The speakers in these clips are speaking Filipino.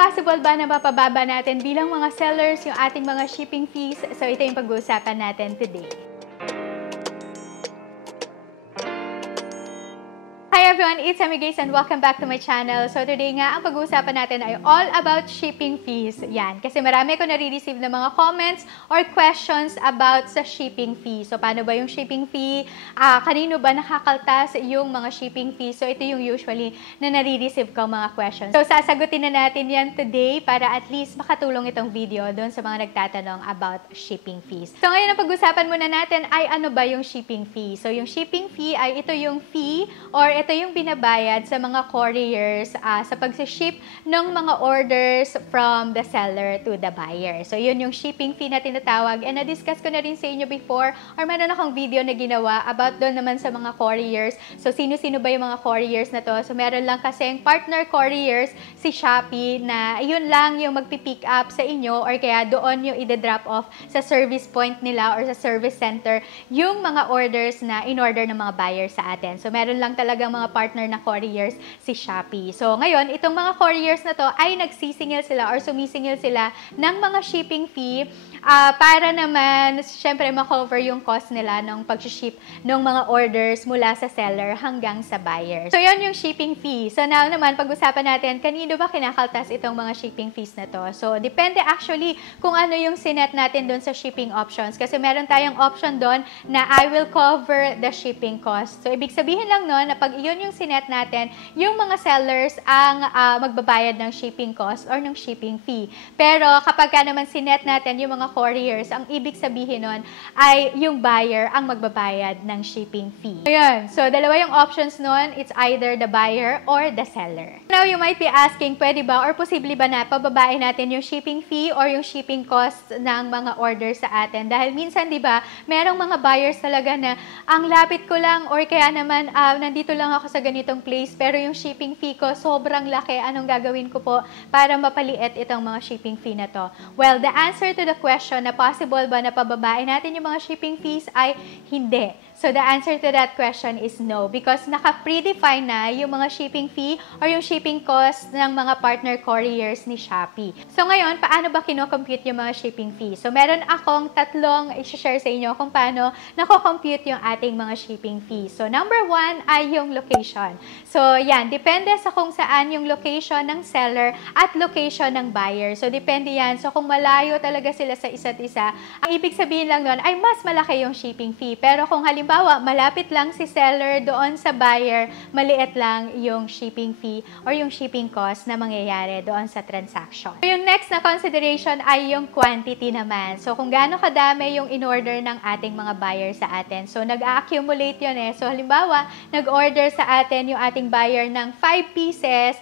possible ba na mapababa natin bilang mga sellers yung ating mga shipping fees? So ito yung pag-uusapan natin today. Hi everyone, it's Amy Grace and welcome back to my channel. So today nga, ang pag-uusapan natin ay all about shipping fees. Yan, kasi marami ko nare-receive ng mga comments or questions about sa shipping fee. So paano ba yung shipping fee? Kanino ba nakakaltas yung mga shipping fees? So ito yung usually na nare-receive ko mga questions. So sasagutin na natin yan today para at least makatulong itong video doon sa mga nagtatanong about shipping fees. So ngayon ang pag-usapan muna natin ay ano ba yung shipping fee? So yung shipping fee ay ito yung fee or ito yung binabayad sa mga couriers sa pag-ship ng mga orders from the seller to the buyer. So, yun yung shipping fee na tinatawag. And na-discuss ko na rin sa inyo before or meron akong video na ginawa about doon naman sa mga couriers. So, sino-sino ba yung mga couriers na to? So, meron lang kasing partner couriers si Shopee na yun lang yung magpipick up sa inyo or kaya doon yung ide-drop off sa service point nila or sa service center yung mga orders na in-order ng mga buyers sa atin. So, meron lang talagang mga partner na couriers si Shopee. So, ngayon, itong mga couriers na to ay nagsisingil sila or sumisingil sila ng mga shipping fee para naman, syempre, makover yung cost nila ng pag-ship ng mga orders mula sa seller hanggang sa buyer. So, yun yung shipping fee. So, now naman, pag-usapan natin, kanino ba kinakaltas itong mga shipping fees na to? So, depende actually kung ano yung sinet natin doon sa shipping options. Kasi meron tayong option doon na I will cover the shipping cost. So, ibig sabihin lang noon na pag yun yung sinet natin, yung mga sellers ang magbabayad ng shipping cost or ng shipping fee. Pero kapag naman sinet natin yung mga couriers, ang ibig sabihin nun ay yung buyer ang magbabayad ng shipping fee. Ayan. So, dalawa yung options nun. It's either the buyer or the seller. Now, you might be asking, pwede ba or posible ba na pababain natin yung shipping fee or yung shipping cost ng mga orders sa atin? Dahil minsan, di ba, merong mga buyers talaga na ang lapit ko lang or kaya naman nandito lang ako sa ganitong place pero yung shipping fee ko sobrang laki. Anong gagawin ko po para mapaliit itong mga shipping fee na to? Well, the answer to the question na possible ba na pababain natin yung mga shipping fees ay hindi. So, the answer to that question is no because naka-predefine na yung mga shipping fee or yung shipping cost ng mga partner couriers ni Shopee. So, ngayon, paano ba kino-compute yung mga shipping fee? So, meron akong tatlong i-share sa inyo kung paano nako-compute yung ating mga shipping fee. So, number one ay yung location. So, yan, depende sa kung saan yung location ng seller at location ng buyer. So, depende yan. So, kung malayo talaga sila sa isa't isa, ang ibig sabihin lang nun ay mas malaki yung shipping fee. Pero kung halimbawa, malapit lang si seller doon sa buyer, maliit lang yung shipping fee or yung shipping cost na mangyayari doon sa transaction. So, yung next na consideration ay yung quantity naman. So, kung gaano kadami yung in-order ng ating mga buyer sa atin. So, nag-accumulate yun eh. So, halimbawa, nag-order sa atin yung ating buyer ng 5 pieces,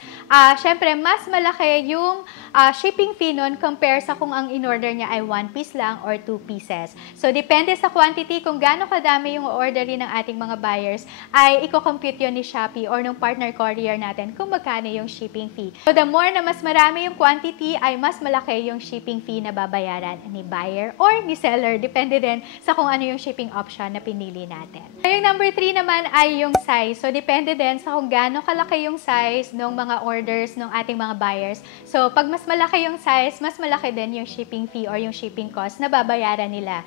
syempre, mas malaki yung shipping fee nun compare sa kung ang in-order niya ay 1 piece lang or 2 pieces. So, depende sa quantity kung gaano kadami yung orderin ng ating mga buyers, ay i-compute yun ni Shopee or ng partner courier natin kung magkano yung shipping fee. So, the more na mas marami yung quantity, ay mas malaki yung shipping fee na babayaran ni buyer or ni seller. Depende din sa kung ano yung shipping option na pinili natin. So, yung number 3 naman ay yung size. So, depende din sa kung gaano kalaki yung size ng mga orders ng ating mga buyers. So, pag mas malaki yung size, mas malaki din yung shipping fee or yung shipping cost na babayaran nila.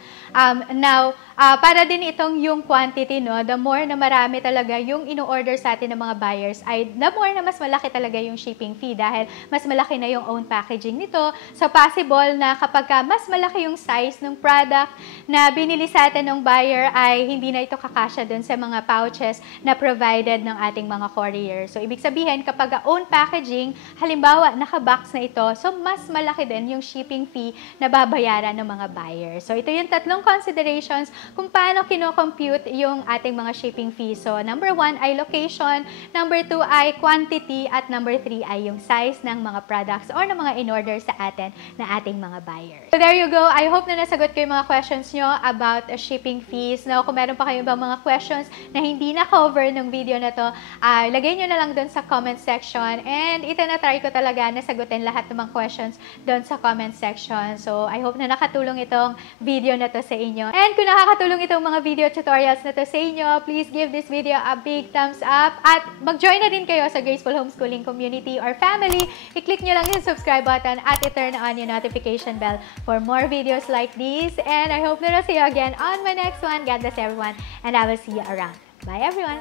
Now, para din itong yung quantity, no, the more na marami talaga yung ino-order sa atin ng mga buyers, ay the more na mas malaki talaga yung shipping fee dahil mas malaki na yung own packaging nito. So, possible na kapag mas malaki yung size ng product na binili sa atin ng buyer ay hindi na ito kakasya dun sa mga pouches na provided ng ating mga courier. So, ibig sabihin, kapag own packaging, halimbawa, naka-box na ito, so mas malaki din yung shipping fee na babayaran ng mga buyers. So, ito yung tatlong considerations kung paano kino-compute yung ating mga shipping fee. So, number 1 ay location, number 2 ay quantity, at number 3 ay yung size ng mga products or ng mga in-order sa atin na ating mga buyers. So, there you go. I hope na nasagot ko yung mga questions nyo about shipping fees. Now, kung meron pa kayong ibang mga questions na hindi na-cover ng video na to, lagay nyo na lang doon sa comment section. And itinatry ko talaga na sagutin lahat ng mga questions doon sa comment section. So, I hope na nakatulong itong video na to sa inyo. And kung nakakatulong itong mga video tutorials na to sa inyo, please give this video a big thumbs up. At mag-join na din kayo sa Graceful Homeschooling community or family. I-click nyo lang yung subscribe button at i-turn on yung notification bell for more videos like these. And I hope to see you again on my next one. God bless everyone, and I will see you around. Bye, everyone.